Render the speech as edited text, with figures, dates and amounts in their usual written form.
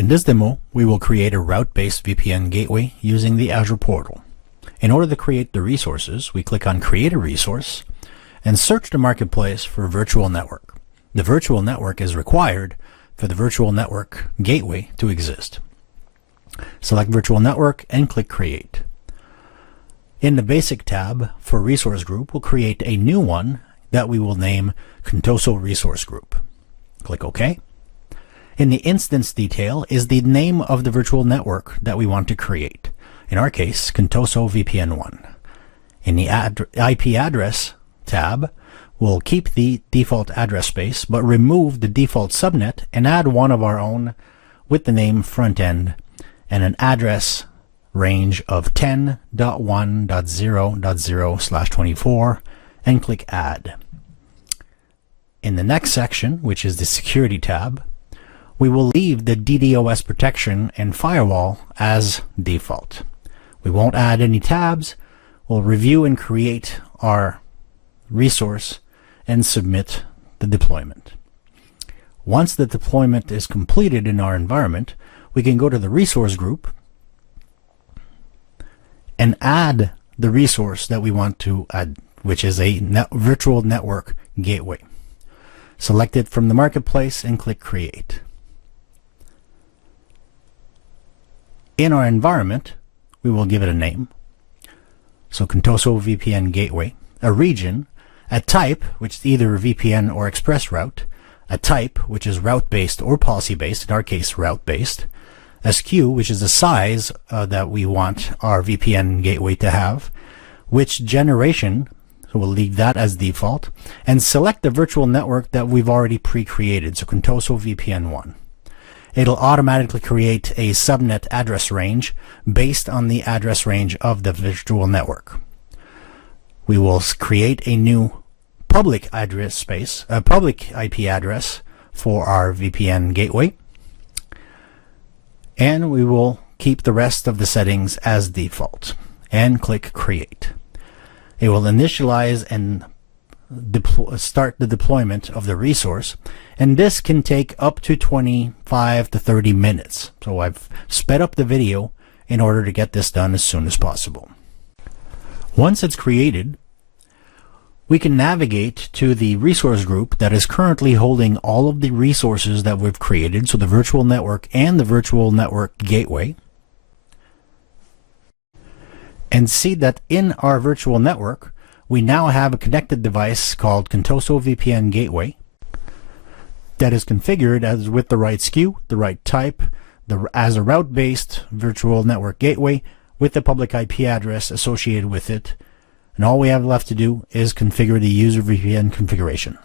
In this demo, we will create a route-based VPN gateway using the Azure portal. In order to create the resources, we click on Create a Resource and search the marketplace for virtual network. The virtual network is required for the virtual network gateway to exist. Select Virtual Network and click Create. In the Basic tab for Resource Group, we'll create a new one that we will name Contoso Resource Group. Click OK. In the instance detail is the name of the virtual network that we want to create. In our case, Contoso VPN 1. In the IP address tab, we'll keep the default address space, but remove the default subnet and add one of our own with the name frontend and an address range of 10.1.0.0/24 and click Add. In the next section, which is the Security tab, we will leave the DDoS protection and firewall as default. We won't add any tabs. We'll review and create our resource and submit the deployment. Once the deployment is completed in our environment, we can go to the resource group and add the resource that we want to add, which is a virtual network gateway. Select it from the marketplace and click Create. In our environment, we will give it a name. So Contoso VPN Gateway, a region, a type, which is either VPN or express route, a type, which is route-based or policy-based, in our case route-based, a SKU, which is the size that we want our VPN gateway to have, which generation, so we'll leave that as default, and select the virtual network that we've already pre-created, so Contoso VPN 1. It'll automatically create a subnet address range based on the address range of the virtual network. We will create a new public address space, a public IP address for our VPN gateway, and we will keep the rest of the settings as default and click Create. It will initialize and start the deployment of the resource, and this can take up to 25 to 30 minutes. So I've sped up the video in order to get this done as soon as possible. Once it's created, we can navigate to the resource group that is currently holding all of the resources that we've created, so the virtual network and the virtual network gateway, and see that in our virtual network we now have a connected device called Contoso VPN Gateway that is configured as with the right SKU, the right type, as a route-based virtual network gateway with the public IP address associated with it. And all we have left to do is configure the user VPN configuration.